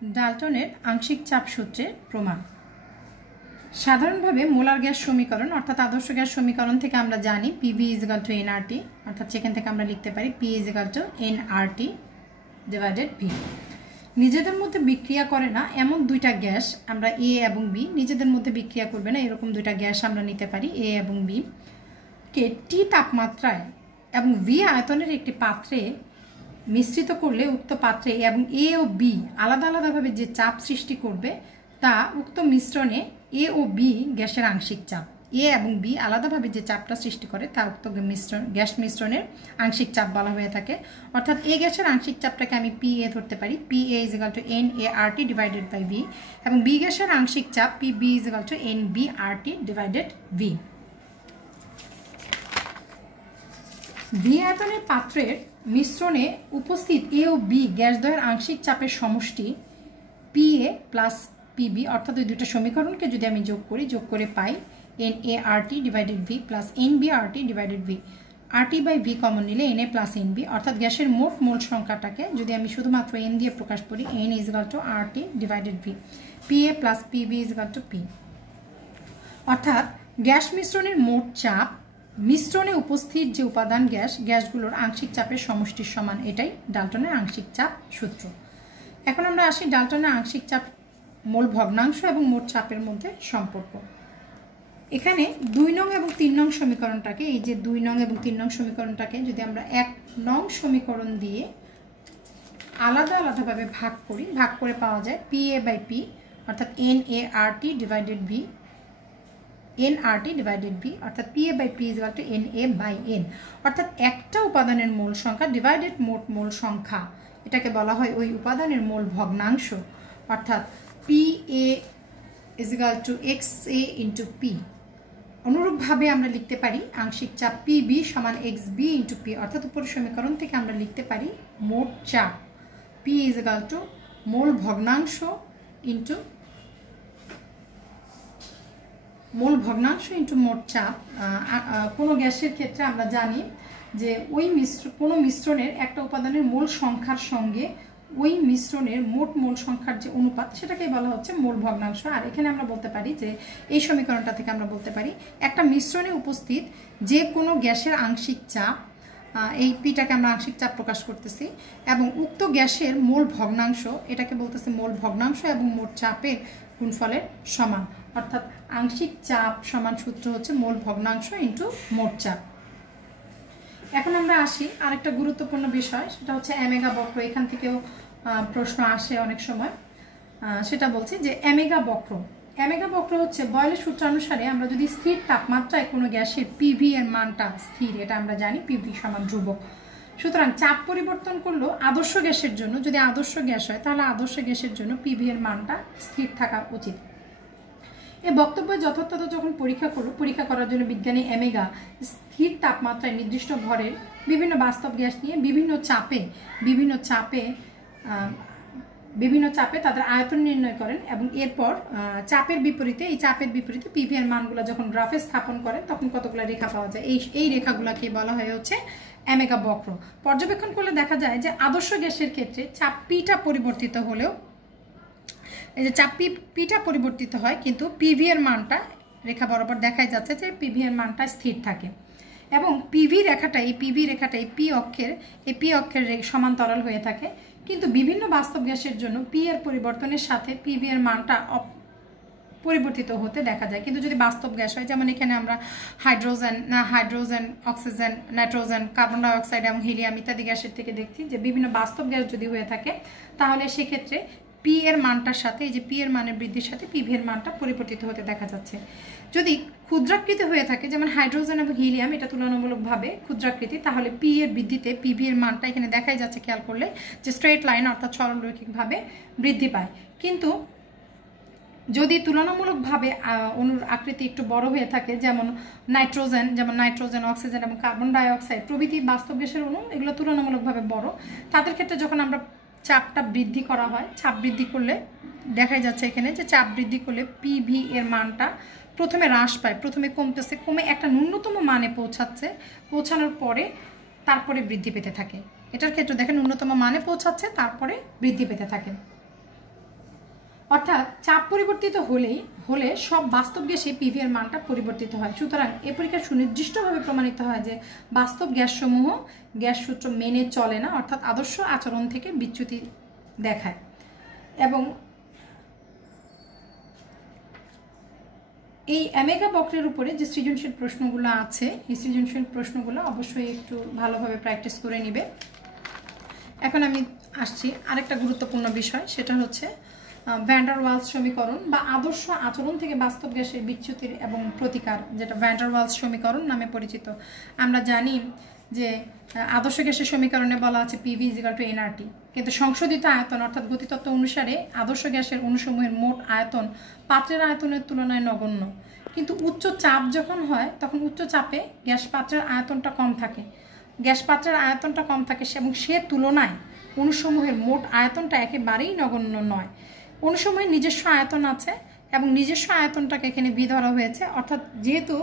ডাল্টনের আংশিক চাপ সূত্রের প্রমাণ। সাধারণভাবে মোলার গ্যাস সমীকরণ অর্থাৎ আদর্শ গ্যাস সমীকরণ থেকে আমরা জানি PV = nRT, অর্থাৎ সেখান থেকে আমরা লিখতে পারি P = nRT / V। নিজেদের মধ্যে বিক্রিয়া করে না এমন দুইটা গ্যাস আমরা A এবং B, নিজেদের মধ্যে বিক্রিয়া করবে না এরকম দুইটা গ্যাস আমরা নিতে পারি A এবং B কে T তাপমাত্রায় এবং V আয়তনের একটি পাত্রে মিশ্রিত করলে উক্ত পাত্রে এবং A ও B আলাদা আলাদাভাবে যে চাপ সৃষ্টি করবে তা উক্ত মিশ্রণে A ও B গ্যাসের আংশিক চাপ। A এবং B আলাদাভাবে যে চাপটা সৃষ্টি করে তা উক্ত গ্যাস মিশ্রণের আংশিক চাপ বলা হয়ে থাকে। অর্থাৎ A গ্যাসের আংশিক চাপটাকে আমি PA ধরতে পারি, PA = nART / V, এবং B গ্যাসের আংশিক চাপ PB = nBRT / V। V আয়তনের পাত্রের মিশ্রণে উপস্থিত A ও B গ্যাসদ্বয়ের আংশিক চাপের সমষ্টি PA + PB, অর্থাৎ ওই দুটো সমীকরণকে যদি আমি যোগ করে পাই nART / V + nBRT / V। RT/V common নিলে Na + nB, অর্থাৎ গ্যাসের মোট মোল সংখ্যাটাকে যদি আমি শুধুমাত্র n দিয়ে প্রকাশ করি n = RT / V, PA + PB = P। অর্থাৎ গ্যাস মিশ্রণের মোট চাপ মিশ্রণে উপস্থিত যে উপাদান গ্যাসগুলোর আংশিক চাপের সমষ্টির সমান, এটাই ডাল্টনের আংশিক চাপ সূত্র। এখন আমরা আসি ডাল্টনের আংশিক চাপ মোল ভগ্নাংশ এবং মোট চাপের মধ্যে সম্পর্ক। এখানে 2 নং এবং 3 নং সমীকরণটাকে, এই যে 2 নং এবং 3 নং সমীকরণটাকে যদি আমরা 1 নং সমীকরণ দিয়ে আলাদা আলাদাভাবে ভাগ করে পাওয়া যায় PA/P, অর্থাৎ nART / V, nRT / V, অর্থাৎ PA/P = Na/n, অর্থাৎ একটা উপাদানের মোল সংখ্যা ডিভাইডেড মোট মোল সংখ্যা, এটাকে বলা হয় ওই উপাদানের মোল ভগ্নাংশ। অর্থাৎ PA = XA × P। অনুরূপভাবে আমরা লিখতে পারি আংশিক চাপ PB = XB × P, অর্থাৎ উপরের সমীকরণ থেকে আমরা লিখতে পারি মোট চাপ P = মোল ভগ্নাংশ × মোট চাপ। কোনো গ্যাসের ক্ষেত্রে আমরা জানি যে ওই কোনো মিশ্রণের একটা উপাদানের মোল সংখ্যার সঙ্গে ওই মিশ্রণের মোট মোল সংখ্যার যে অনুপাত সেটাকে বলা হচ্ছে মোল ভগ্নাংশ। আর এখানে আমরা বলতে পারি যে এই সমীকরণটা থেকে আমরা বলতে পারি একটা মিশ্রণে উপস্থিত যে কোনো গ্যাসের আংশিক চাপ, এই পিটাকে আমরা আংশিক চাপ প্রকাশ করতেছি, এবং উক্ত গ্যাসের মোল ভগ্নাংশ, এটাকে বলতেছে মোল ভগ্নাংশ এবং মোট চাপের গুণফলের সমান। অর্থাৎ আংশিক চাপ সমান সূত্র হচ্ছে মোল ভগ্নাংশ × মোট চাপ। এখন আমরা আসি আরেকটা গুরুত্বপূর্ণ বিষয়, সেটা হচ্ছে অ্যামেগা বক্র। এখান থেকেও প্রশ্ন আসে অনেক সময়। সেটা বলছি যে অ্যামেগা বক্র হচ্ছে বয়লের সূত্রানুসারে আমরা যদি স্থির তাপমাত্রায় কোনো গ্যাসের PV এর মানটা স্থির, এটা আমরা জানি PV = ধ্রুবক। সুতরাং চাপ পরিবর্তন করলেও আদর্শ গ্যাসের জন্য, যদি আদর্শ গ্যাস হয় তাহলে আদর্শ গ্যাসের জন্য PV এর মানটা স্থির থাকা উচিত। এই বক্তব্য যথার্থতা যখন পরীক্ষা করার জন্য বিজ্ঞানী অ্যামেগা স্থির তাপমাত্রায় নির্দিষ্ট ভরের বিভিন্ন বাস্তব গ্যাস নিয়ে বিভিন্ন চাপে তাদের আয়তন নির্ণয় করেন, এবং এরপর এই চাপের বিপরীতে PV এর মানগুলো যখন গ্রাফে স্থাপন করেন তখন কতগুলো রেখা পাওয়া যায়। এই রেখাগুলোকে বলা হয় হচ্ছে অ্যামেগা বক্র। পর্যবেক্ষণ করলে দেখা যায় যে আদর্শ গ্যাসের ক্ষেত্রে চাপ Pটা পরিবর্তিত হলেও, এই যে চাপ Pটা পরিবর্তিত হয় কিন্তু PV এর মানটা রেখা বরাবর দেখাই যাচ্ছে যে PV এর মানটা স্থির থাকে, এবং PV রেখাটা এই P অক্ষের সমান্তরাল হয়ে থাকে। কিন্তু বিভিন্ন বাস্তব গ্যাসের জন্য P এর পরিবর্তনের সাথে PV এর মানটা পরিবর্তিত হতে দেখা যায়। কিন্তু যদি বাস্তব গ্যাস হয়, যেমন এখানে আমরা hydrogen, oxygen, nitrogen, carbon die oxide এবং হিলিয়াম ইত্যাদি গ্যাসের থেকে দেখছি যে বিভিন্ন বাস্তব গ্যাস যদি হয়ে থাকে তাহলে সেক্ষেত্রে P এর মানটার সাথে, এই যে P এর মানের বৃদ্ধির সাথে PV এর মানটা পরিবর্তিত হতে দেখা যাচ্ছে। যদি ক্ষুদ্রাকৃতি হয়ে থাকে, যেমন হাইড্রোজেন এবং হিলিয়াম, এটা তুলনামূলকভাবে ক্ষুদ্রাকৃতি, তাহলে P এর বৃদ্ধিতে PV এর মানটা এখানে দেখাই যাচ্ছে, খেয়াল করলে যে স্ট্রেট লাইন অর্থাৎ সরলরৈখিকভাবে বৃদ্ধি পায়। কিন্তু যদি তুলনামূলকভাবে অণুর আকৃতি একটু বড় হয়ে থাকে, যেমন নাইট্রোজেন, অক্সিজেন এবং কার্বন ডাই অক্সাইড প্রভৃতি বাস্তব গ্যাসের অণু, এগুলো তুলনামূলকভাবে বড়, তাদের ক্ষেত্রে যখন আমরা চাপটা বৃদ্ধি করা হয়, চাপ বৃদ্ধি করলে দেখাই যাচ্ছে এখানে যে চাপ বৃদ্ধি করলে PV এর মানটা প্রথমে হ্রাস পায়, প্রথমে কমে একটা ন্যূনতম মানে পৌঁছানোর পরে তারপরে বৃদ্ধি পেতে থাকে। এটার ক্ষেত্রে দেখেন ন্যূনতম মানে পৌঁছাচ্ছে, তারপরে বৃদ্ধি পেতে থাকে। অর্থাৎ চাপ পরিবর্তিত হলে সব বাস্তব গ্যাসে পিভি এর মানটা পরিবর্তিত হয়। সুতরাং এ পরীক্ষা সুনির্দিষ্টভাবে প্রমাণিত হয় যে বাস্তব গ্যাসসমূহ গ্যাস সূত্র মেনে চলে না, অর্থাৎ আদর্শ আচরণ থেকে বিচ্যুতি দেখায়। এবং এই অ্যামেগা বক্রের উপরে যে সৃজনশীল প্রশ্নগুলো আছে, এই সৃজনশীল প্রশ্নগুলো অবশ্যই একটু ভালোভাবে প্র্যাকটিস করে নিবে। এখন আমি আসছি আরেকটা গুরুত্বপূর্ণ বিষয়, সেটা হচ্ছে ভ্যান ডার ওয়ালস সমীকরণ বা আদর্শ আচরণ থেকে বাস্তব গ্যাসের বিচ্যুতির এবং প্রতিকার, যেটা ভ্যান ডার ওয়ালস সমীকরণ নামে পরিচিত। আমরা জানি যে আদর্শ গ্যাসের সমীকরণে বলা আছে পিভি ইজিক্যাল টু এনআরটি, কিন্তু সংশোধিত আয়তন অর্থাৎ গতিতত্ত্ব অনুসারে আদর্শ গ্যাসের অণুসমূহের মোট আয়তন পাত্রের আয়তনের তুলনায় নগণ্য। কিন্তু উচ্চ চাপ যখন হয় তখন উচ্চ চাপে গ্যাস পাত্রের আয়তনটা কম থাকে, এবং সে তুলনায় অণুসমূহের মোট আয়তনটা একেবারেই নগণ্য নয়। অণুসমূহের নিজস্ব আয়তন আছে এবং নিজস্ব আয়তনটাকে এখানে ভি ধরা হয়েছে, অর্থাৎ যেহেতু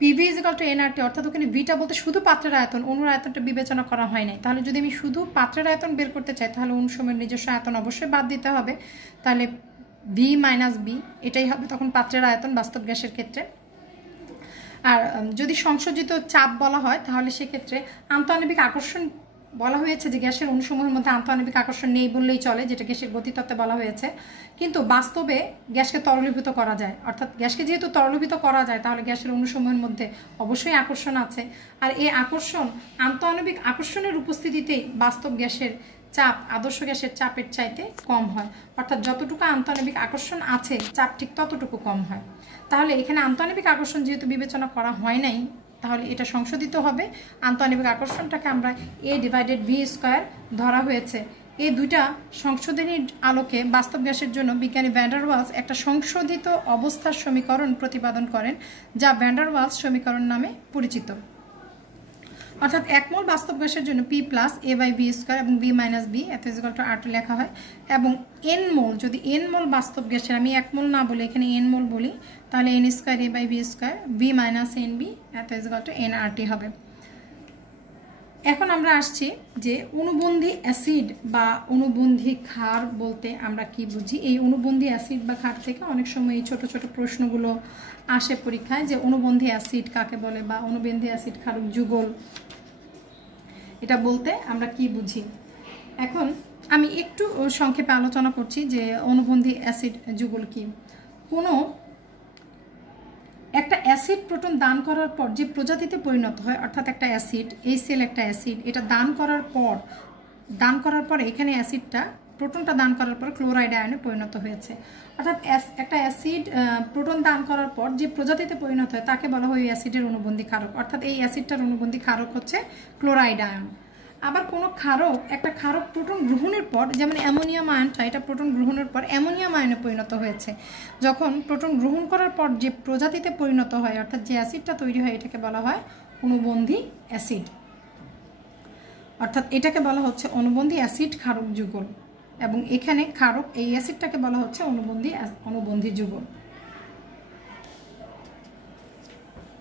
পিভি ইজিক্যাল টু এনআরটি, অর্থাৎ ওখানে ভিটা বলতে শুধু পাত্রের আয়তন, অণুর আয়তনটা বিবেচনা করা হয় নাই। তাহলে যদি আমি শুধু পাত্রের আয়তন বের করতে চাই তাহলে অণুসমূহের নিজস্ব আয়তন অবশ্যই বাদ দিতে হবে, তাহলে ভি মাইনাস বি এটাই হবে তখন পাত্রের আয়তন বাস্তব গ্যাসের ক্ষেত্রে। আর যদি সংশোধিত চাপ বলা হয় তাহলে সেক্ষেত্রে আন্তঃআণবিক আকর্ষণ বলা হয়েছে যে গ্যাসের অণুসমূহের মধ্যে আন্তঃআণবিক আকর্ষণ নেই বললেই চলে, যেটা গ্যাসের গতিতত্ত্বে বলা হয়েছে। কিন্তু বাস্তবে গ্যাসকে তরলীভূত করা যায়, অর্থাৎ গ্যাসকে যেহেতু তরলীভূত করা যায় তাহলে গ্যাসের অণুসমূহের মধ্যে অবশ্যই আকর্ষণ আছে। আর এই আকর্ষণ আন্তঃআণবিক আকর্ষণের উপস্থিতিতেই বাস্তব গ্যাসের চাপ আদর্শ গ্যাসের চাপের চাইতে কম হয়, অর্থাৎ যতটুকু আন্তঃআণবিক আকর্ষণ আছে চাপ ঠিক ততটুকু কম হয়। তাহলে এখানে আন্তঃআণবিক আকর্ষণ যেহেতু বিবেচনা করা হয় নাই তাহলে এটা সংশোধিত হবে। আন্তঃআণবিক আকর্ষণটাকে আমরা a ডিভাইডেড v স্কয়ার ধরা হয়েছে। এই দুইটা সংশোধনীর আলোকে বাস্তব গ্যাসের জন্য বিজ্ঞানী ভ্যান ডার ওয়ালস একটা সংশোধিত অবস্থার সমীকরণ প্রতিপাদন করেন, যা ভ্যান ডার ওয়ালস সমীকরণ নামে পরিচিত। অর্থাৎ এক মোল বাস্তব গ্যাসের জন্য p plus a by v square এবং v মাইনাস b এত ইকুয়াল টু r2 লেখা হয়, এবং n মোল, যদি n মোল বাস্তব গ্যাসের, আমি এক মোল না বলে এখানে n মোল বলি, তাহলে n square a by v square v minus nb এত ইকুয়াল টু nRT হবে। এখন আমরা আসছি যে অনুবন্ধী অ্যাসিড বা অনুবন্ধী ক্ষার বলতে আমরা কি বুঝি। এই অনুবন্ধী অ্যাসিড বা ক্ষার থেকে অনেক সময় এই ছোট ছোট প্রশ্নগুলো আসে পরীক্ষায়, যে অনুবন্ধী অ্যাসিড কাকে বলে বা অনুবন্ধী অ্যাসিড ক্ষারক যুগল, এটা বলতে আমরা কি বুঝি। এখন আমি একটু সংক্ষেপে আলোচনা করছি যে অনুবন্ধী অ্যাসিড যুগল কি। কোনো একটা অ্যাসিড প্রোটন দান করার পর যে প্রজাতিতে পরিণত হয়, অর্থাৎ একটা অ্যাসিড, এই সেল একটা অ্যাসিড, এটা দান করার পর এখানে অ্যাসিডটা প্রোটনটা দান করার পর ক্লোরাইড আয়নে পরিণত হয়েছে। অর্থাৎ একটা অ্যাসিড প্রোটন দান করার পর যে প্রজাতিতে পরিণত হয় তাকে বলা হয় অ্যাসিডের অনুবন্ধী ক্ষারক, অর্থাৎ এই অ্যাসিডটার অনুবন্ধী ক্ষারক হচ্ছে ক্লোরাইড আয়ন। আবার কোনো ক্ষারক, একটা ক্ষারক প্রোটন গ্রহণের পর, যেমন অ্যামোনিয়াম আয়নটা, এটা প্রোটন গ্রহণের পর অ্যামোনিয়াম আয়নে পরিণত হয়েছে। যখন প্রোটন গ্রহণ করার পর যে প্রজাতিতে পরিণত হয়, অর্থাৎ যে অ্যাসিডটা তৈরি হয়, এটাকে বলা হয় অনুবন্ধী অ্যাসিড, অর্থাৎ এটাকে বলা হচ্ছে অনুবন্ধী অ্যাসিড ক্ষারক যুগল। এবং এখানে ক্ষারক এই অ্যাসিডটাকে বলা হচ্ছে অনুবন্ধী যুগল।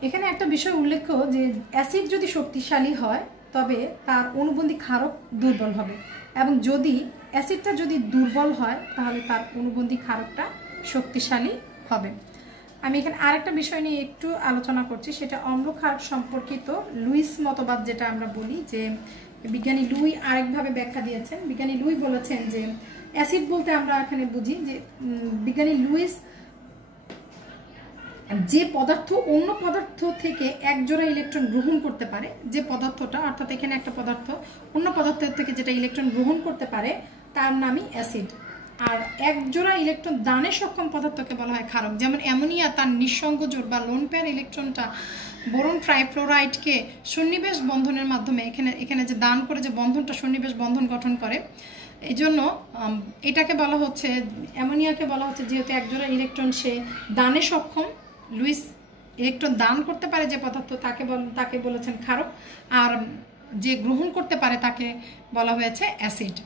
এখানে একটা বিষয় উল্লেখ্য যে অ্যাসিড যদি শক্তিশালী হয় তবে তার অনুবন্ধী ক্ষারক দুর্বল হবে, এবং যদি অ্যাসিডটা যদি দুর্বল হয় তাহলে তার অনুবন্ধী ক্ষারকটা শক্তিশালী হবে। আমি এখানে আরেকটা বিষয় নিয়ে একটু আলোচনা করছি, সেটা অম্ল ক্ষারক সম্পর্কিত লুইস মতবাদ, যেটা আমরা বলি যে বিজ্ঞানী লুই আরেকভাবে ব্যাখ্যা দিয়েছেন। বিজ্ঞানী লুই বলেছেন যে অ্যাসিড বলতে আমরা এখানে বুঝি যে বিজ্ঞানী লুইস যে পদার্থ অন্য পদার্থ থেকে এক জোড়া ইলেকট্রন গ্রহণ করতে পারে, যে পদার্থটা, অর্থাৎ এখানে একটা পদার্থ অন্য পদার্থের থেকে যেটা ইলেকট্রন গ্রহণ করতে পারে তার নামই অ্যাসিড। আর এক জোড়া ইলেকট্রন দানে সক্ষম পদার্থকে বলা হয় ক্ষারক। যেমন অ্যামোনিয়া তার নিঃসঙ্গ জোড় বা লোন পেয়ার ইলেকট্রনটা বোরন ট্রাইফ্লোরাইডকে সন্নিবেশ বন্ধনের মাধ্যমে এখানে যে দান করে যে বন্ধনটা সন্নিবেশ বন্ধন গঠন করে, এই জন্য এটাকে বলা হচ্ছে, অ্যামোনিয়াকে বলা হচ্ছে যেহেতু এক জোড়া ইলেকট্রন সে দানে সক্ষম, লুইস ইলেকট্রন দান করতে পারে যে পদার্থ তাকে বলেছেন ক্ষারক, আর যে গ্রহণ করতে পারে তাকে বলা হয়েছে অ্যাসিড।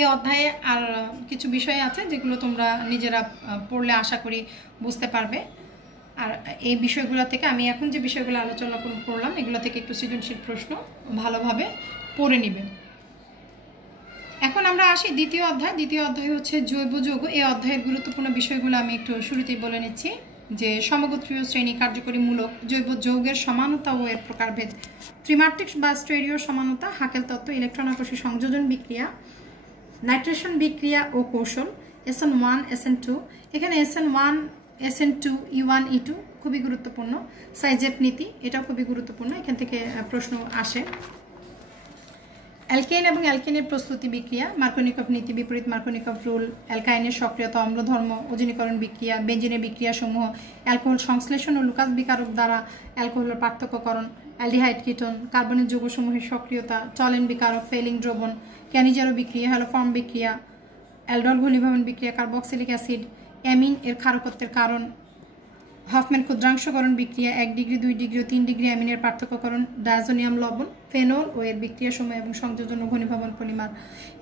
এই অধ্যায়ে আর কিছু বিষয় আছে যেগুলো তোমরা নিজেরা পড়লে আশা করি বুঝতে পারবে। আর এই বিষয়গুলো থেকে আমি এখন যে বিষয়গুলো আলোচনা করলাম এগুলো থেকে একটু সৃজনশীল প্রশ্ন ভালোভাবে পড়ে নেবে। এখন আমরা আসি দ্বিতীয় অধ্যায়। দ্বিতীয় অধ্যায় হচ্ছে জৈব যৌগ। এই অধ্যায়ের গুরুত্বপূর্ণ বিষয়গুলো আমি একটু শুরুতেই বলে নিচ্ছি যে সমগোত্রীয় শ্রেণী, কার্যকরীমূলক, জৈব যৌগের সমানতা ও এর প্রকারভেদ, ত্রিমাত্রিক বা স্টেরিও সমানতা, হাকেল তত্ত্ব, ইলেকট্রন আকর্ষী সংযোজন বিক্রিয়া, নাইট্রেশন বিক্রিয়া ও কৌশল, SN1 SN2। এখানে SN1 SN2 E1 E2 খুবই গুরুত্বপূর্ণ। সাইজেপ নীতি, এটাও খুবই গুরুত্বপূর্ণ, এখান থেকে প্রশ্ন আসে। অ্যালকেন এবং অ্যালকেনের প্রস্তুতি বিক্রিয়া, মার্কোনিকভ নীতি, বিপরীত মার্কোনিকভ রুল, অ্যালকাইনের সক্রিয়তা, অম্লধর্ম, ওজনীকরণ বিক্রিয়া, বেঞ্জিনের বিক্রিয়াসমূহ, অ্যালকোহল সংশ্লেষণ ও লুকাস বিকারক দ্বারা অ্যালকোহলের পার্থক্যকরণ, অ্যালডিহাইড কিটোন, কার্বনিক যৌগসমূহের সক্রিয়তা, টলেন বিকারক, ফেলিং দ্রবণ, ক্যানিজারো বিক্রিয়া, হ্যালোফর্ম বিক্রিয়া, অ্যালডল ঘনীভবন বিক্রিয়া, কার্বক্সিলিক অ্যাসিড, অ্যামিন এর ক্ষারকত্বের কারণ, হফম্যান ক্ষুদ্রাংশকরণ বিক্রিয়া, 1 ডিগ্রি 2 ডিগ্রি ও 3 ডিগ্রি অ্যামিনের পার্থক্যকরণ, ডায়াজোনিয়াম লবণ, ফেনল ও এর বিক্রিয়া সময় এবং সংযোজন ও ঘনীভবন পরিমাণ।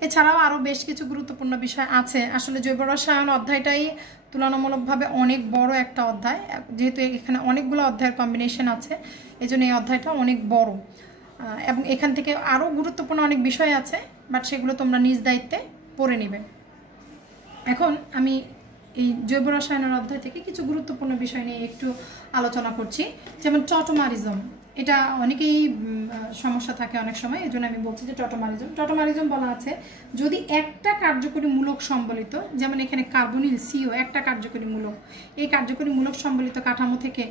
এছাড়াও আরও বেশ কিছু গুরুত্বপূর্ণ বিষয় আছে। আসলে জৈব রসায়ন অধ্যায়টাই তুলনামূলকভাবে অনেক বড় একটা অধ্যায়, যেহেতু এখানে অনেকগুলো অধ্যায়ের কম্বিনেশন আছে, এই জন্য এই অধ্যায়টা অনেক বড় এবং এখান থেকে আরও গুরুত্বপূর্ণ অনেক বিষয় আছে, বাট সেগুলো তোমরা নিজ দায়িত্বে পড়ে নেবে। এখন আমি এই জৈব রসায়নের অধ্যায় থেকে কিছু গুরুত্বপূর্ণ বিষয় নিয়ে একটু আলোচনা করছি, যেমন টটোমারিজম। এটা অনেকেই সমস্যা থাকে অনেক সময়, এই জন্য আমি বলছি যে টটোমারিজম বলা আছে যদি একটা কার্যকরী মূলক সম্বলিত, যেমন এখানে কার্বনিল CO একটা কার্যকরী মূলক, এই কার্যকরী মূলক সম্বলিত কাঠামো থেকে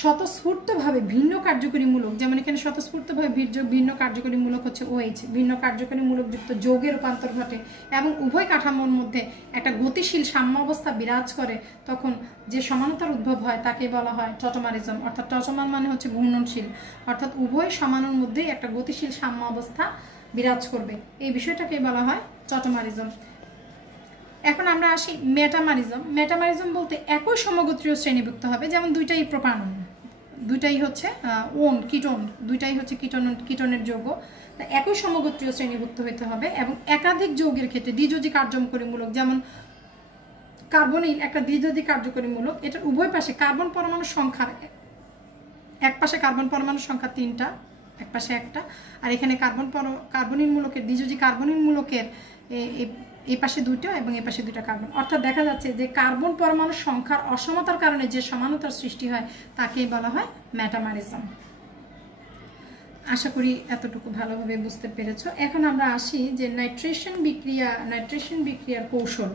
স্বতঃস্ফূর্তভাবে ভিন্ন কার্যকরী মূলক, যেমন এখানে স্বতঃস্ফূর্তভাবে ভিন্ন কার্যকরী মূলক হচ্ছে OH, ভিন্ন কার্যকরী মূলকযুক্ত যৌগের রূপান্তর ঘটে এবং উভয় কাঠামোর মধ্যে একটা গতিশীল সাম্য অবস্থা বিরাজ করে, তখন যে সমানতার উদ্ভব হয় তাকে বলা হয় টটোমারিজম। অর্থাৎ টটোমান মানে হচ্ছে ঘূর্ণনশীল, অর্থাৎ উভয় সমানুর মধ্যেই একটা গতিশীল সাম্য অবস্থা বিরাজ করবে, এই বিষয়টাকে বলা হয় টটোমারিজম। এখন আমরা আসি মেটামারিজম। মেটামারিজম বলতে একই সমগোত্রীয় শ্রেণীভুক্ত হবে, যেমন দুইটাই প্রোপানন, দুইটাই হচ্ছে কিটোন, দুইটাই হচ্ছে কিটোনের যৌগ, একই সমগোত্রীয় শ্রেণীভুক্ত হতে হবে এবং একাধিক যৌগের ক্ষেত্রে দ্বিযোজী কার্যকরীমূলক, যেমন কার্বনিল একটা দ্বিযোজী কার্যকরীমূলক, এটার উভয় পাশে কার্বন পরমাণুর সংখ্যা, এক পাশে কার্বন পরমাণুর সংখ্যা 3টা, এক পাশে একটা, আর এখানে কার্বনিল মূলকের দ্বিযোজী কার্বনিল মূলকের এই পাশে 2টা এবং এই পাশে 2টা কার্বন। অর্থাৎ দেখা যাচ্ছে যে কার্বন পরমাণুর সংখ্যার অসমতার কারণে যে সমানতার সৃষ্টি হয় তাকেই বলা হয় মেটামারিজম। আশা করি এতটুকু ভালোভাবে বুঝতে পেরেছো। এখন আমরা আসি যে নাইট্রেশন বিক্রিয়ার কৌশল।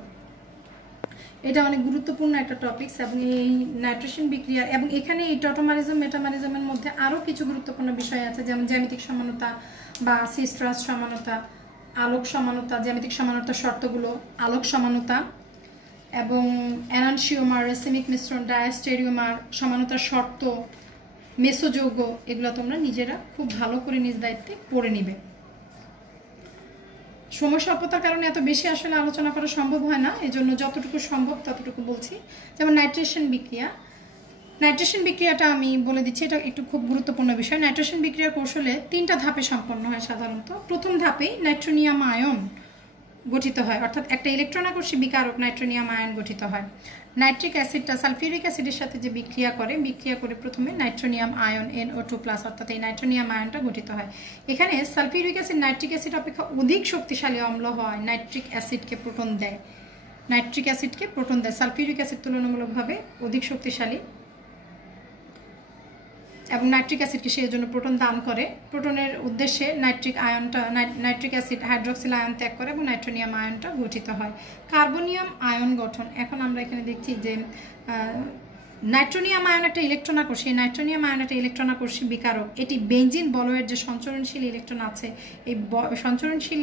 এটা অনেক গুরুত্বপূর্ণ একটা টপিকস এবং এই নাইট্রেশন বিক্রিয়ার এবং এখানে এই টটোমারিজম মেটামারিজমের মধ্যে আরও কিছু গুরুত্বপূর্ণ বিষয় আছে, যেমন জ্যামিতিক সমানতা বা সিস্ট্রাস সমানতা, আলোক সমানতা, জ্যামিতিক সমানতার শর্তগুলো, আলোক সমানতা এবং এনানসিওমার, রেসিমিক মিশ্রণ, ডায়াস্টেরিওমার, সমানতার শর্ত, মেসোযৌগ, এগুলো তোমরা নিজেরা খুব ভালো করে নিজ দায়িত্বে পড়ে নিবে। সময় স্বল্পতার কারণে এত বেশি আসলে আলোচনা করা সম্ভব হয় না, এজন্য যতটুকু সম্ভব ততটুকু বলছি। যেমন নাইট্রেশন বিক্রিয়াটা আমি বলে দিচ্ছি, এটা একটু খুব গুরুত্বপূর্ণ বিষয়। নাইট্রেশন বিক্রিয়ার কৌশলে 3টা ধাপে সম্পন্ন হয় সাধারণত। প্রথম ধাপেই নাইট্রোনিয়াম আয়ন গঠিত হয়, অর্থাৎ একটা ইলেকট্রন আকর্ষী বিকারক নাইট্রোনিয়াম আয়ন গঠিত হয়। নাইট্রিক অ্যাসিডটা সালফিউরিক অ্যাসিডের সাথে যে বিক্রিয়া করে প্রথমে নাইট্রোনিয়াম আয়ন NO2+, অর্থাৎ এই নাইট্রোনিয়াম আয়নটা গঠিত হয়। এখানে সালফিউরিক অ্যাসিড নাইট্রিক অ্যাসিড অপেক্ষা অধিক শক্তিশালী অম্ল হয়, নাইট্রিক অ্যাসিডকে প্রোটন দেয়, সালফিউরিক অ্যাসিড তুলনামূলকভাবে অধিক শক্তিশালী এবং নাইট্রিক অ্যাসিডকে সেই জন্য প্রোটন দান করে। প্রোটনের উদ্দেশ্যে নাইট্রিক অ্যাসিড হাইড্রক্সিল আয়ন ত্যাগ করে এবং নাইট্রোনিয়াম আয়নটা গঠিত হয়। কার্বনিয়াম আয়ন গঠন। এখন আমরা এখানে দেখছি যে নাইট্রোনিয়াম আয়ন একটা ইলেকট্রন আকর্ষী, নাইট্রোনিয়াম আয়ন একটা ইলেকট্রন আকর্ষী বিকারক। এটি বেঞ্জিন বলয়ের যে সঞ্চরণশীল ইলেকট্রন আছে, এই সঞ্চরণশীল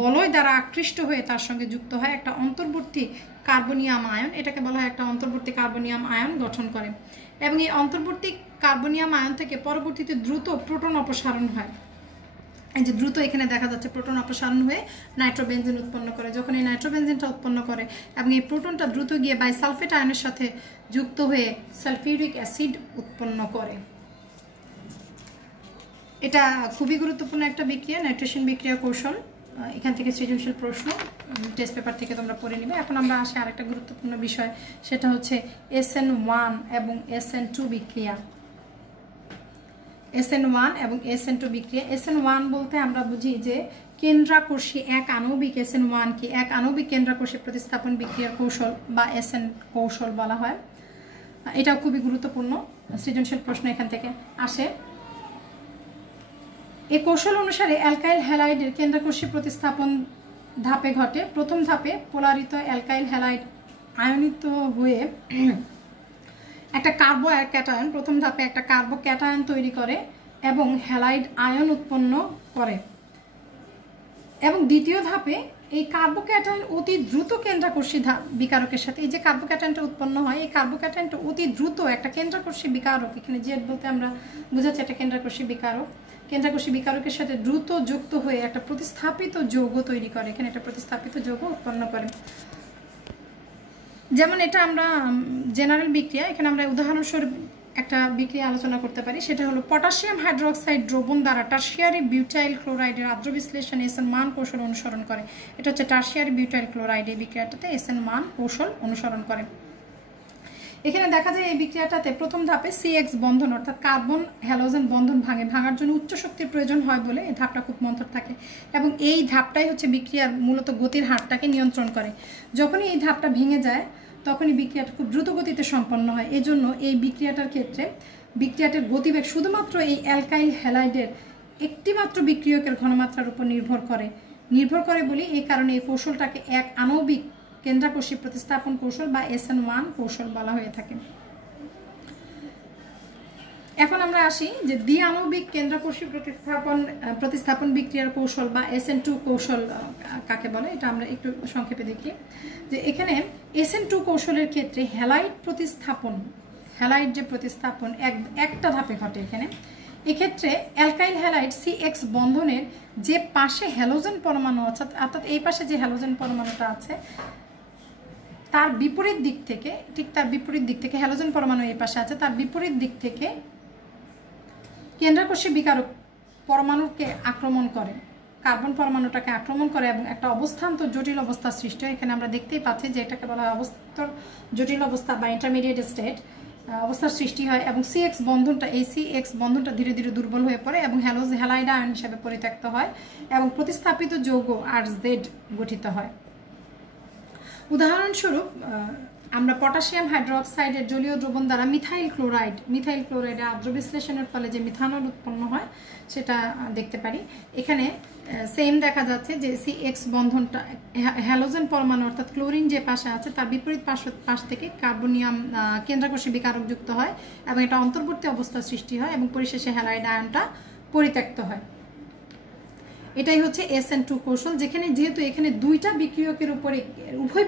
বলয় দ্বারা আকৃষ্ট হয়ে তার সঙ্গে যুক্ত হয় একটা অন্তর্বর্তী কার্বনিয়াম আয়ন, এটাকে বলা হয় একটা অন্তর্বর্তী কার্বনিয়াম আয়ন গঠন করে এবং এই অন্তর্বর্তী কার্বনিয়াম আয়ন থেকে পরবর্তীতে দ্রুত প্রোটন অপসারণ হয়। এই যে দ্রুত এখানে দেখা যাচ্ছে প্রোটন অপসারণ হয়ে নাইট্রোবেনজিন উৎপন্ন করে। যখন এই নাইট্রোবেনজিনটা উৎপন্ন করে এবং এই প্রোটনটা দ্রুত গিয়ে বাইসালফেট আয়নের সাথে যুক্ত হয়ে সালফিউরিক অ্যাসিড উৎপন্ন করে। এটা খুবই গুরুত্বপূর্ণ একটা বিক্রিয়া, নাইট্রেশন বিক্রিয়া কৌশল। এখান থেকে সৃজনশীল প্রশ্ন টেস্ট পেপার থেকে তোমরা পড়ে নিবে। এখন আমরা আসি আরেকটা গুরুত্বপূর্ণ বিষয়, সেটা হচ্ছে SN1 এবং SN2 বিক্রিয়া। SN1 এবং SN2 বিক্রিয়া। SN1 বলতে আমরা বুঝি যে কেন্দ্রাকর্ষী এক আণবিক SN1 কি এক আণবিক কেন্দ্রাকর্ষী প্রতিস্থাপন বিক্রিয়ার কৌশল বা SN কৌশল বলা হয়। এটাও খুবই গুরুত্বপূর্ণ, সৃজনশীল প্রশ্ন এখান থেকে আসে। এই কৌশল অনুসারে অ্যালকাইল হ্যালাইডের কেন্দ্রাকর্ষী প্রতিস্থাপন ধাপে ঘটে। প্রথম ধাপে পোলারিত অ্যালকাইল হ্যালাইড আয়নিত হয়ে একটা কার্বো ক্যাটায়ন, প্রথম ধাপে একটা কার্বো ক্যাটায়ন তৈরি করে এবং হ্যালাইড আয়ন উৎপন্ন করে। এবং দ্বিতীয় ধাপে এই কার্বো ক্যাটায়ন অতি দ্রুত কেন্দ্রাকর্ষী বিকারকের সাথে, এই যে কার্বো ক্যাটায়নটা উৎপন্ন হয়, এই কার্বো ক্যাটায়নটা অতি দ্রুত একটা কেন্দ্রাকর্ষী বিকারক, এখানে জেড বলতে আমরা বোঝাচ্ছি একটা কেন্দ্রাকর্ষী বিকারক, কেন্দ্রাকর্ষী বিকারকের সাথে দ্রুত যুক্ত হয়ে একটা প্রতিস্থাপিত যৌগ তৈরি করে, এখানে একটা প্রতিস্থাপিত যৌগ উৎপন্ন করে। যেমন এটা আমরা জেনারেল বিক্রিয়া, এখানে আমরা উদাহরণস্বরূপ একটা বিক্রিয়া আলোচনা করতে পারি, সেটা হলো পটাশিয়াম হাইড্রোক্সাইড দ্রবণ দ্বারা টারশিয়ারি বিউটাইল ক্লোরাইডের আদ্র বিশ্লেষণ SN1 কৌশল অনুসরণ করে। এটা হচ্ছে টারশিয়ারি বিউটাইল ক্লোরাইড, এই বিক্রিয়াটাতে SN1 কৌশল অনুসরণ করে। এখানে দেখা যায় এই বিক্রিয়াটাতে প্রথম ধাপে CX বন্ধন অর্থাৎ কার্বন হ্যালোজেন বন্ধন ভাঙার জন্য উচ্চ শক্তির প্রয়োজন হয় বলে এই ধাপটা খুব মন্থর থাকে এবং এই ধাপটাই হচ্ছে বিক্রিয়ার মূলত গতির হারটাকে নিয়ন্ত্রণ করে। যখনই এই ধাপটা ভেঙে যায় তখনই বিক্রিয়াটা খুব দ্রুত গতিতে সম্পন্ন হয়। এজন্য এই বিক্রিয়াটার ক্ষেত্রে বিক্রিয়াটার গতিবেগ শুধুমাত্র এই অ্যালকাইল হ্যালাইডের একটিমাত্র বিক্রিয়কের ঘনমাত্রার উপর নির্ভর করে বলি এই কারণে এই কৌশলটাকে এক আণবিক কেন্দ্রাকর্ষী প্রতিস্থাপন কৌশল বা SN1 কৌশল বলা হয়ে থাকে। এখন আমরা আসি যে দ্বিআণবিক কেন্দ্রাকর্ষী প্রতিস্থাপন বিক্রিয়ার কৌশল বা SN2 কৌশল কাকে বলে, এটা আমরা একটু সংক্ষেপে দেখি। যে এখানে SN2 কৌশলের ক্ষেত্রে হ্যালাইড যে প্রতিস্থাপন একটা ধাপে ঘটে। এক্ষেত্রে অ্যালকাইল হ্যালাইড CX বন্ধনের যে পাশে হ্যালোজেন পরমাণু অর্থাৎ এই পাশে যে হ্যালোজেন পরমাণুটা আছে তার বিপরীত দিক থেকে হ্যালোজেন পরমাণু এই পাশে আছে, তার বিপরীত দিক থেকে কেন্দ্রাকর্ষী বিকারক পরমাণুকে আক্রমণ করে, কার্বন পরমাণুটাকে আক্রমণ করে এবং একটা অবস্থান্তর জটিল অবস্থা সৃষ্টি হয়। এখানে আমরা দেখতেই পাচ্ছি যে এটাকে বলা হয় অবস্থান্তর জটিল অবস্থা বা ইন্টারমিডিয়েট স্টেট অবস্থার সৃষ্টি হয় এবং CX বন্ধনটা ধীরে ধীরে দুর্বল হয়ে পড়ে এবং হ্যালাইড আয়ন হিসেবে পরিত্যক্ত হয় এবং প্রতিস্থাপিত যৌগ RZ গঠিত হয়। উদাহরণস্বরূপ আমরা পটাশিয়াম হাইড্রোক্সাইডের জলীয় দ্রবণ দ্বারা মিথাইল ক্লোরাইডের আদ্র বিশ্লেষণের ফলে যে মিথানল উৎপন্ন হয় সেটা দেখতে পারি। এখানে সেম দেখা যাচ্ছে যে CX বন্ধনটা হ্যালোজেন পরমাণু অর্থাৎ ক্লোরিন যে পাশে আছে তার বিপরীত পাশ থেকে কার্বনিয়াম কেন্দ্রাকর্ষী বিকারক যুক্ত হয় এবং এটা অন্তর্বর্তী অবস্থা সৃষ্টি হয় এবং পরিশেষে হ্যালাইড আয়নটা পরিত্যক্ত হয়। এটাই হচ্ছে SN2 কৌশল, যেহেতু এখানে দুইটা বিক্রিয়কের উপরে উভয়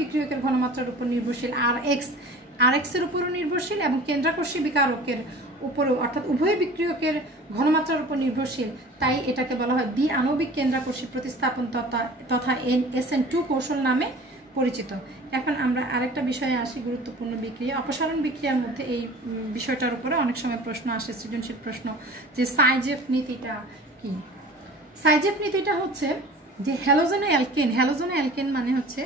বিক্রিয়কের ঘনমাত্রার উপর নির্ভরশীল, RX এর উপরও নির্ভরশীল এবং কেন্দ্রাকর্ষী বিকারকের উপরও অর্থাৎ উভয় বিক্রিয়কের ঘনমাত্রার উপর নির্ভরশীল, তাই এটাকে বলা হয় দ্বিআণবিক কেন্দ্রাকর্ষী প্রতিস্থাপন তথা SN2 কৌশল নামে পরিচিত। এখন আমরা আরেকটা বিষয়ে আসি, গুরুত্বপূর্ণ বিক্রিয়া অপসারণ বিক্রিয়ার মধ্যে এই বিষয়টার উপরে অনেক সময় প্রশ্ন আসে, সৃজনশীল প্রশ্ন, যে সাইজেফ নীতিটা কি। সাইজেফ নীতিটা হচ্ছে যে হ্যালোজেনে অ্যালকেন মানে হচ্ছে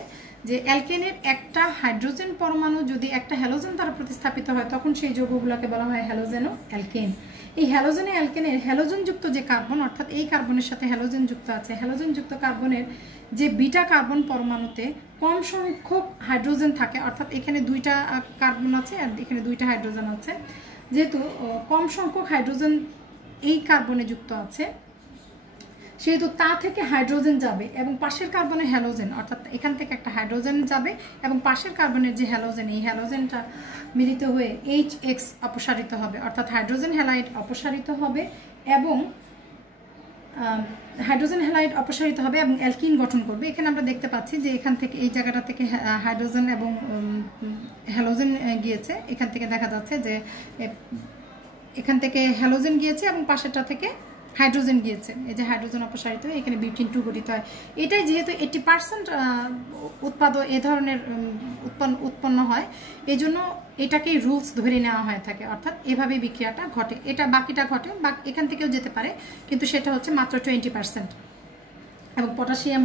যে অ্যালকেনের একটা হাইড্রোজেন পরমাণু যদি একটা হ্যালোজেন দ্বারা প্রতিস্থাপিত হয় তখন সেই যৌগগুলোকে বলা হয় হ্যালোজেনো অ্যালকেন। এই হ্যালোজেনে অ্যালকেনের হ্যালোজেনযুক্ত যে কার্বন অর্থাৎ এই কার্বনের সাথে হ্যালোজেন যুক্ত আছে, হ্যালোজেনযুক্ত কার্বনের যে বিটা কার্বন পরমাণুতে কম সংখ্যক হাইড্রোজেন থাকে, অর্থাৎ এখানে দুইটা কার্বন আছে আর এখানে দুইটা হাইড্রোজেন আছে, যেহেতু কম সংখ্যক হাইড্রোজেন এই কার্বনে যুক্ত আছে সেহেতু তা থেকে হাইড্রোজেন যাবে এবং পাশের কার্বনের হ্যালোজেন অর্থাৎ এখান থেকে একটা হাইড্রোজেন যাবে এবং পাশের কার্বনের যে হ্যালোজেন এই হ্যালোজেনটা মিলিত হয়ে HX অপসারিত হবে, অর্থাৎ হাইড্রোজেন হ্যালাইড অপসারিত হবে এবং অ্যালকিন গঠন করবে। এখানে আমরা দেখতে পাচ্ছি যে এখান থেকে এই জায়গাটা থেকে হাইড্রোজেন এবং হ্যালোজেন গিয়েছে, এখান থেকে দেখা যাচ্ছে যে এখান থেকে হ্যালোজেন গিয়েছে এবং পাশেরটা থেকে হাইড্রোজেন গিয়েছে, এই যে হাইড্রোজেন অপসারিত হয়ে এখানে বিউটিন 2 গঠিত হয়। এটাই যেহেতু 80% উৎপাদন এ ধরনের উৎপন্ন হয়, এই জন্য এটাকেই রুলস ধরে নেওয়া হয়ে থাকে, অর্থাৎ এভাবে বিক্রিয়াটা ঘটে। এটা বাকিটা ঘটে বা এখান থেকেও যেতে পারে, কিন্তু সেটা হচ্ছে মাত্র 20% এবং পটাশিয়াম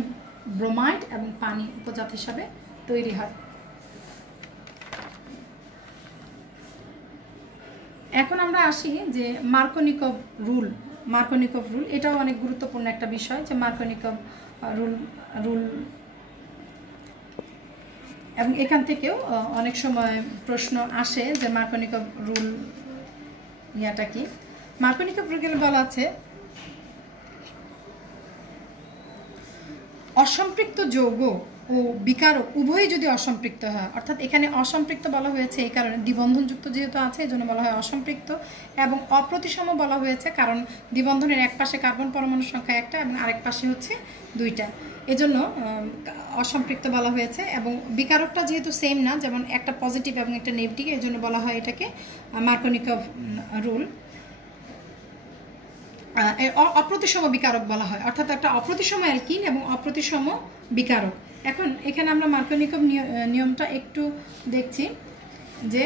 ব্রোমাইড এবং পানি উপজাত হিসাবে তৈরি হয়। এখন আমরা আসি যে মার্কোনিকভ রুল। মার্কোনিকভ রুল এটাও অনেক গুরুত্বপূর্ণ একটা বিষয়, যে মার্কোনিকভ রুল এবং এখান থেকেও অনেক সময় প্রশ্ন আসে যে মার্কোনিকভ রুল ইয়াটা কি। মার্কোনিকভ রুলে বলা আছে অসম্পৃক্ত যৌগ ও বিকারক উভয়ই যদি অসম্পৃক্ত হয়, অর্থাৎ এখানে অসম্পৃক্ত বলা হয়েছে এই কারণে দ্বিবন্ধনযুক্ত যেহেতু আছে এই জন্য বলা হয় অসম্পৃক্ত, এবং অপ্রতিসম বলা হয়েছে কারণ দ্বিবন্ধনের এক পাশে কার্বন পরমাণুর সংখ্যা একটা এবং আরেক পাশে হচ্ছে দুইটা, এজন্য অসম্পৃক্ত বলা হয়েছে। এবং বিকারকটা যেহেতু সেম না, যেমন একটা পজিটিভ এবং একটা নেগেটিভ, এই জন্য বলা হয় এটাকে মার্কোনিকভ রুল। অপ্রতিসম বিকারক বলা হয়, অর্থাৎ একটা অপ্রতিসম অ্যালকিন এবং অপ্রতিসম বিকারক। এখন এখানে আমরা মার্কোনিকভ নিয়মটা একটু দেখছি যে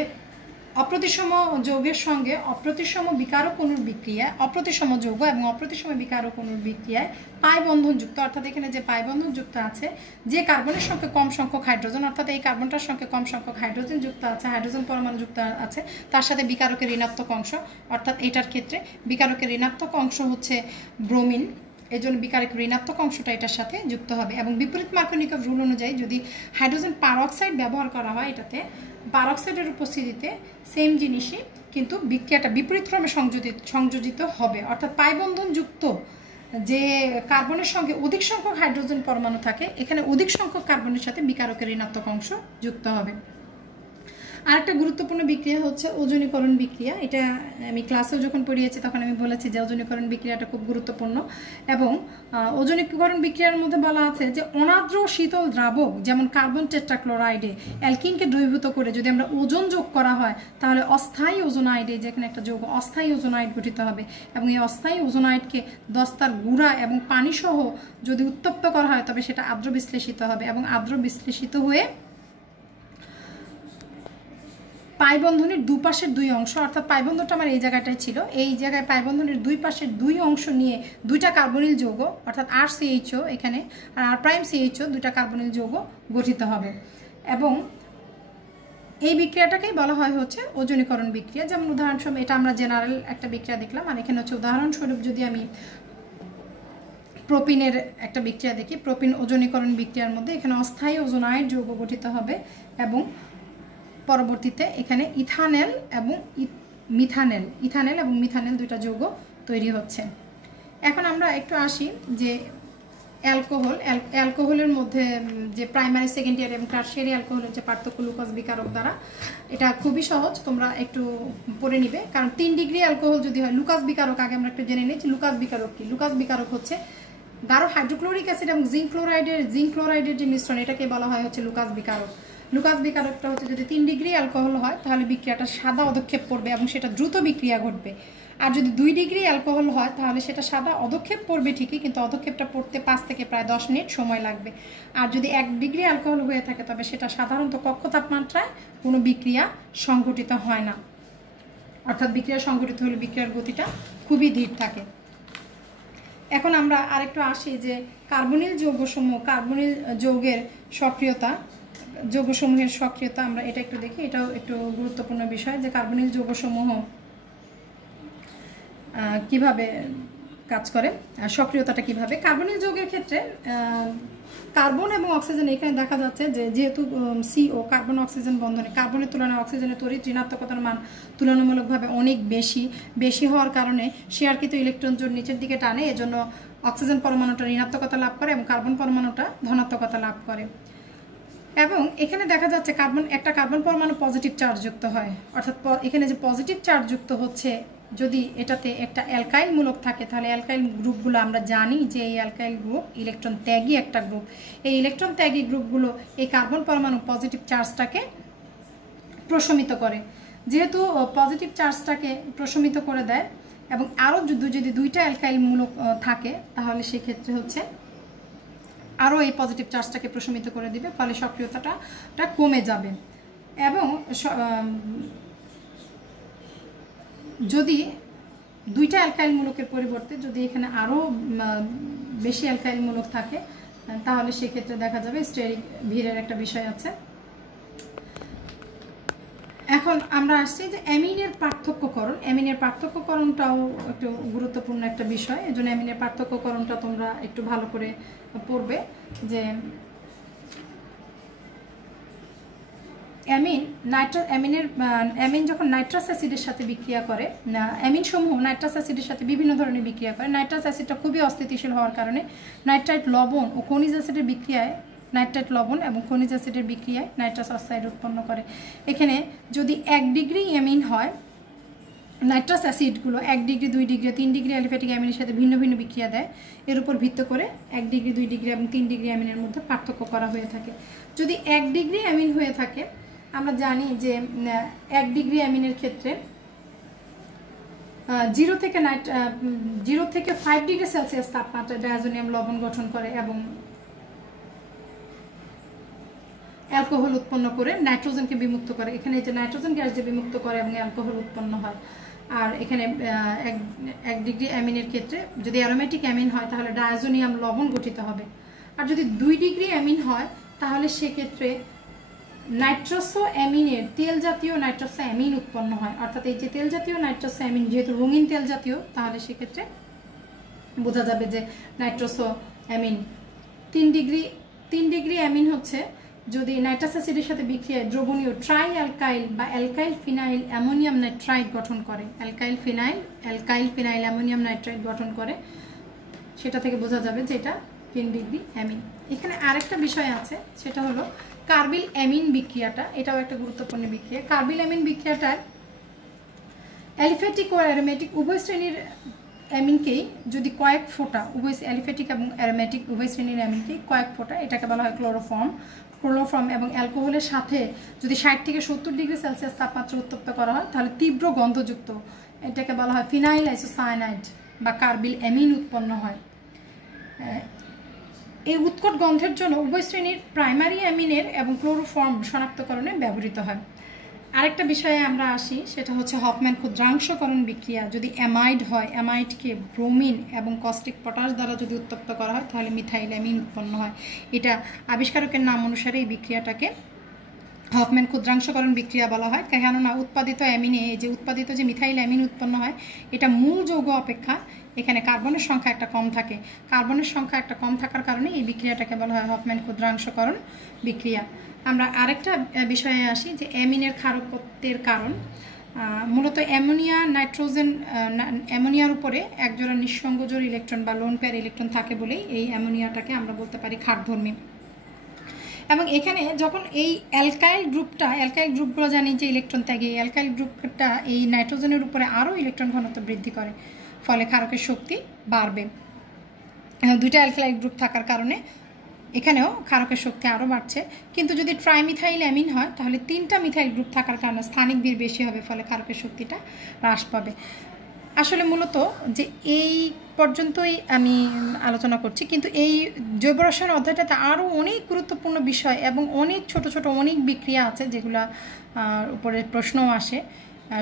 অপ্রতিসম যৌগের সঙ্গে অপ্রতিসম বিকারক অণুর বিক্রিয়ায়, অপ্রতিসম যৌগ এবং অপ্রতিসম বিকারক অণুর বিক্রিয়ায় পাই বন্ধনযুক্ত, অর্থাৎ এখানে যে পাই বন্ধনযুক্ত আছে, যে কার্বনের সঙ্গে কম সংখ্যক হাইড্রোজেন, অর্থাৎ এই কার্বনটার সঙ্গে কম সংখ্যক হাইড্রোজেন যুক্ত আছে, হাইড্রোজেন পরমাণু যুক্ত আছে, তার সাথে বিকারকের ঋণাত্মক অংশ, অর্থাৎ এটার ক্ষেত্রে বিকারকের ঋণাত্মক অংশ হচ্ছে ব্রোমিন, এই জন্য বিকারকের ঋণাত্মক অংশটা এটার সাথে যুক্ত হবে। এবং বিপরীত মার্কোনিকভ রুল অনুযায়ী যদি হাইড্রোজেন পারঅক্সাইড ব্যবহার করা হয়, এটাতে পারঅক্সাইডের উপস্থিতিতে সেম জিনিসই কিন্তু বিক্রিয়াটা বিপরীত ক্রমে সংযোজিত হবে, অর্থাৎ পাই বন্ধনযুক্ত যে কার্বনের সঙ্গে অধিক সংখ্যক হাইড্রোজেন পরমাণু থাকে, এখানে অধিক সংখ্যক কার্বনের সাথে বিকারকের ঋণাত্মক অংশ যুক্ত হবে। আরেকটা গুরুত্বপূর্ণ বিক্রিয়া হচ্ছে ওজনীকরণ বিক্রিয়া। এটা আমি ক্লাসেও যখন পড়িয়েছি তখন আমি বলেছি যে ওজনীকরণ বিক্রিয়াটা খুব গুরুত্বপূর্ণ। এবং ওজনীকরণ বিক্রিয়ার মধ্যে বলা আছে যে অনার্দ্র শীতল দ্রাবক যেমন কার্বন টেট্রাক্লোরাইডে অ্যালকিনকে দ্রবীভূত করে যদি আমরা ওজন যোগ করা হয়, তাহলে অস্থায়ী ওজোনাইডে, যেখানে একটা যৌগ অস্থায়ী ওজোনাইড গঠিত হবে, এবং এই অস্থায়ী ওজোনাইডকে দস্তার গুঁড়া এবং পানিসহ যদি উত্তপ্ত করা হয় তবে সেটা আর্দ্র বিশ্লেষিত হবে, এবং আর্দ্র বিশ্লেষিত হয়ে পাইবন্ধনের দুপাশের দুই অংশ, অর্থাৎ পাইবন্ধনটা আমার এই জায়গাটায় ছিল, এই জায়গায় পাইবন্ধনের দুই পাশের দুই অংশ নিয়ে দুইটা কার্বনিল যৌগ, অর্থাৎ RCHO এখানে আর R'CHO দুইটা কার্বনিল যৌগ গঠিত হবে। এবং এই বিক্রিয়াটাকেই বলা হয় হচ্ছে ওজনীকরণ বিক্রিয়া। যেমন উদাহরণস্বরূপ এটা আমরা জেনারেল একটা বিক্রিয়া দেখলাম, আর এখানে হচ্ছে উদাহরণস্বরূপ যদি আমি প্রোপিনের একটা বিক্রিয়া দেখি, প্রোপিন ওজনীকরণ বিক্রিয়ার মধ্যে এখানে অস্থায়ী ওজোনাইড যৌগ গঠিত হবে এবং পরবর্তীতে এখানে ইথানেল এবং মিথানেল দুইটা যৌগ তৈরি হচ্ছে। এখন আমরা একটু আসি যে অ্যালকোহলের মধ্যে যে প্রাইমারি, সেকেন্ডারি এবং টারশিয়ারি অ্যালকোহলের যে পার্থক্য লুকাস বিকারক দ্বারা, এটা খুবই সহজ, তোমরা একটু পড়ে নিবে। কারণ 3 ডিগ্রি অ্যালকোহল যদি হয়, লুকাস বিকারক আগে আমরা একটু জেনে নিই যে লুকাস বিকারক কি। লুকাস বিকারক হচ্ছে গাঢ় হাইড্রোক্লোরিক অ্যাসিড এবং জিঙ্ক ক্লোরাইডের যে মিশ্রণ, এটাকে বলা হয় হচ্ছে লুকাস বিকারক। লুকাস বিকারকটা হচ্ছে যদি 3 ডিগ্রি অ্যালকোহল হয় তাহলে বিক্রিয়াটা সাদা অধক্ষেপ পড়বে এবং সেটা দ্রুত বিক্রিয়া ঘটবে। আর যদি 2 ডিগ্রি অ্যালকোহল হয় তাহলে সেটা সাদা অধক্ষেপ পড়বে ঠিকই, কিন্তু অধক্ষেপটা পড়তে 5 থেকে প্রায় 10 মিনিট সময় লাগবে। আর যদি 1 ডিগ্রি অ্যালকোহল হয়ে থাকে তবে সেটা সাধারণত কক্ষ তাপমাত্রায় কোনো বিক্রিয়া সংঘটিত হয় না, অর্থাৎ বিক্রিয়া সংঘটিত হলে বিক্রিয়ার গতিটা খুবই ধীর থাকে। এখন আমরা আরেকটু আসি যে কার্বনিল যৌগসমূহ, কার্বনিল যৌগের সক্রিয়তা, যৌগসমূহের সক্রিয়তা আমরা এটা একটু দেখি। এটাও একটু গুরুত্বপূর্ণ বিষয় যে কার্বনিল যৌগসমূহ কিভাবে কাজ করে, সক্রিয়তাটা কিভাবে। কার্বনিল যৌগের ক্ষেত্রে কার্বন এবং অক্সিজেন, এখানে দেখা যাচ্ছে যে যেহেতু CO কার্বন অক্সিজেন বন্ধনে কার্বনের তুলনায় অক্সিজেনের তড়িৎ ঋণাত্মকতার মান তুলনামূলকভাবে অনেক বেশি হওয়ার কারণে শেয়ারকৃত ইলেকট্রন জোড় নিচের দিকে টানে, এজন্য অক্সিজেন পরমাণুটা ঋণাত্মকতা লাভ করে এবং কার্বন পরমাণুটা ধনাত্মকতা লাভ করে। এবং এখানে দেখা যাচ্ছে একটা কার্বন পরমাণু পজিটিভ চার্জ যুক্ত হয়, অর্থাৎ এখানে যে পজিটিভ চার্জ যুক্ত হচ্ছে, যদি এটাতে একটা অ্যালকাইল মূলক থাকে তাহলে অ্যালকাইল গ্রুপগুলো আমরা জানি যে এই অ্যালকাইল গ্রুপ ইলেকট্রন ত্যাগী একটা গ্রুপ। এই ইলেকট্রন ত্যাগী গ্রুপগুলো এই কার্বন পরমাণু পজিটিভ চার্জটাকে প্রশমিত করে। যেহেতু পজিটিভ চার্জটাকে প্রশমিত করে দেয় এবং আরও যদি দুইটা অ্যালকাইল মূলক থাকে তাহলে সেক্ষেত্রে হচ্ছে আরও এই পজিটিভ চার্জটাকে প্রশমিত করে দিবে, ফলে সক্রিয়তাটা কমে যাবে। এবং যদি দুইটা অ্যালকাইল মূলকের পরিবর্তে যদি এখানে আরও বেশি অ্যালকাইল মূলক থাকে তাহলে সেক্ষেত্রে দেখা যাবে স্টেরিক ভিড়ের একটা বিষয় আছে। এখন আমরা আসছি যে অ্যামিনের পার্থক্যকরণ। অ্যামিনের পার্থক্যকরণটাও একটু গুরুত্বপূর্ণ একটা বিষয়, এজন্য অ্যামিনের পার্থক্যকরণটা তোমরা একটু ভালো করে পড়বে। যে অ্যামিন যখন নাইট্রাস অ্যাসিডের সাথে বিক্রিয়া করে, অ্যামিন সমূহ নাইট্রাস অ্যাসিডের সাথে বিভিন্ন ধরনের বিক্রিয়া করে। নাইট্রাস অ্যাসিডটা খুবই অস্থিতিশীল হওয়ার কারণে নাইট্রাইট লবণ ও খনিজ অ্যাসিডের বিক্রিয়ায় নাইট্রাইট লবণ এবং খনিজ অ্যাসিডের বিক্রিয়ায় নাইট্রাস অক্সাইড উৎপন্ন করে। এখানে যদি 1 ডিগ্রি অ্যামিন হয়, নাইট্রাস অ্যাসিডগুলো 1 ডিগ্রি, 2 ডিগ্রি, 3 ডিগ্রি অ্যালিফ্যাটিক অ্যামিনের সাথে ভিন্ন ভিন্ন বিক্রিয়া দেয়। এর উপর ভিত্তি করে 1 ডিগ্রি, 2 ডিগ্রি এবং 3 ডিগ্রি অ্যামিনের মধ্যে পার্থক্য করা হয়ে থাকে। যদি 1 ডিগ্রি অ্যামিন হয়ে থাকে, আমরা জানি যে 1 ডিগ্রি অ্যামিনের ক্ষেত্রে 0 থেকে 5 ডিগ্রি সেলসিয়াস তাপমাত্রায় ডায়াজোনিয়াম লবণ গঠন করে এবং অ্যালকোহল উৎপন্ন করে নাইট্রোজেনকে বিমুক্ত করে। এখানে যে নাইট্রোজেন গ্যাস যে বিমুক্ত করে এবং অ্যালকোহল উৎপন্ন হয়। আর এখানে 1 ডিগ্রি অ্যামিনের ক্ষেত্রে যদি অ্যারোমেটিক অ্যামিন হয় তাহলে ডায়াজোনিয়াম লবণ গঠিত হবে। আর যদি 2 ডিগ্রি অ্যামিন হয় তাহলে সেক্ষেত্রে নাইট্রোসো অ্যামিনের তেল জাতীয় নাইট্রোসো অ্যামিন উৎপন্ন হয়। অর্থাৎ এই যে তেল জাতীয় নাইট্রোসো অ্যামিন যেহেতু রঙিন তেল জাতীয়, তাহলে সেক্ষেত্রে বোঝা যাবে যে নাইট্রোসো অ্যামিন। 3 ডিগ্রি অ্যামিন হচ্ছে যদি নাইট্রাস অ্যাসিডের সাথে বিক্রিয়ায় দ্রবণীয় ট্রাই অ্যালকাইল বা অ্যালকাইল ফিনাইল অ্যামোনিয়াম নাইট্রাইট গঠন করে। অ্যালকাইল ফিনাইল অ্যামোনিয়াম নাইট্রাইট গঠন করে, সেটা থেকে বোঝা যাবে যে এটা 3 ডিগ্রি অ্যামিন। এখানে আরেকটা বিষয় আছে, সেটা হলো কার্বিল অ্যামিন বিক্রিয়াটা। এটাও একটা গুরুত্বপূর্ণ বিক্রিয়া। কার্বিল অ্যামিন বিক্রিয়াটার অ্যালিফ্যাটিক ও অ্যারোমেটিক উভয় শ্রেণীর অ্যামিনকেই যদি কয়েক ফোঁটা, অ্যালিফ্যাটিক এবং অ্যারোমেটিক উভয় শ্রেণীর অ্যামিনকেই কয়েক ফোঁটা, এটাকে বলা হয় ক্লোরোফর্ম এবং অ্যালকোহলের সাথে যদি 60 থেকে 70 ডিগ্রি সেলসিয়াস তাপমাত্রা উত্তপ্ত করা হয় তাহলে তীব্র গন্ধযুক্ত, এটাকে বলা হয় ফিনাইল আইসোসায়ানাইড বা কার্বিল অ্যামিন উৎপন্ন হয়। এই উৎকট গন্ধের জন্য উভয় শ্রেণীর প্রাইমারি অ্যামিনের এবং ক্লোরোফর্ম শনাক্তকরণে ব্যবহৃত হয়। আরেকটা বিষয়ে আমরা আসি, সেটা হচ্ছে হফম্যান ক্ষুদ্রাংশকরণ বিক্রিয়া। যদি অ্যামাইড হয়, অ্যামাইডকে ব্রোমিন এবং কস্টিক পটাশ দ্বারা যদি উত্তপ্ত করা হয় তাহলে মিথাইল অ্যামিন উৎপন্ন হয়। এটা আবিষ্কারকের নাম অনুসারে এই বিক্রিয়াটাকে হফম্যান ক্ষুদ্রাংশকরণ বিক্রিয়া বলা হয়। কেননা উৎপাদিত অ্যামিনে যে মিথাইল অ্যামিন উৎপন্ন হয়, এটা মূল যৌগ অপেক্ষা এখানে কার্বনের সংখ্যা একটা কম থাকে। কার্বনের সংখ্যা একটা কম থাকার কারণে এই বিক্রিয়াটাকে বলা হয় হফম্যান ক্ষুদ্রাংশকরণ বিক্রিয়া। আমরা আরেকটা বিষয়ে আসি যে অ্যামিনের ক্ষারকত্বের কারণ। মূলত অ্যামোনিয়ার উপরে একজোড়া নিঃসংযোজী ইলেকট্রন বা লোন পেয়ার ইলেকট্রন থাকে বলেই এই অ্যামোনিয়াটাকে আমরা বলতে পারি ক্ষারধর্মী। এবং এখানে যখন এই অ্যালকাইল গ্রুপগুলো জানি যে ইলেকট্রন ত্যাগে, এই অ্যালকাইল গ্রুপটা এই নাইট্রোজেনের উপরে আরও ইলেকট্রন ঘনত্ব বৃদ্ধি করে, ফলে ক্ষারকের শক্তি বাড়বে। 2টা অ্যালকাইল গ্রুপ থাকার কারণে এখানেও ক্ষারকের শক্তি আরও বাড়ছে। কিন্তু যদি ট্রাইমিথাইল অ্যামিন হয় তাহলে 3টা মিথাইল গ্রুপ থাকার কারণে স্থানিক বীর বেশি হবে, ফলে ক্ষারকের শক্তিটা হ্রাস পাবে। আসলে মূলত যে এই পর্যন্তই আমি আলোচনা করছি, কিন্তু এই জৈব রসায়ন অধ্যায়টাতে আরও অনেক গুরুত্বপূর্ণ বিষয় এবং অনেক ছোট ছোট অনেক বিক্রিয়া আছে যেগুলো উপরে প্রশ্নও আসে।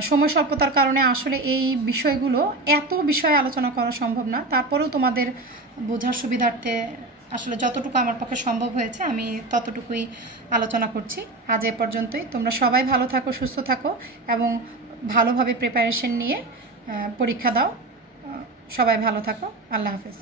সময় স্বল্পতার কারণে আসলে এই বিষয়গুলো এত বিষয়ে আলোচনা করা সম্ভব না। তারপরেও তোমাদের বোঝার সুবিধার্থে আসলে যতটুকু আমার পক্ষে সম্ভব হয়েছে আমি ততটুকুই আলোচনা করছি। আজ এ পর্যন্তই। তোমরা সবাই ভালো থাকো, সুস্থ থাকো এবং ভালোভাবে প্রিপারেশন নিয়ে পরীক্ষা দাও। সবাই ভালো থাকো। আল্লাহ হাফেজ।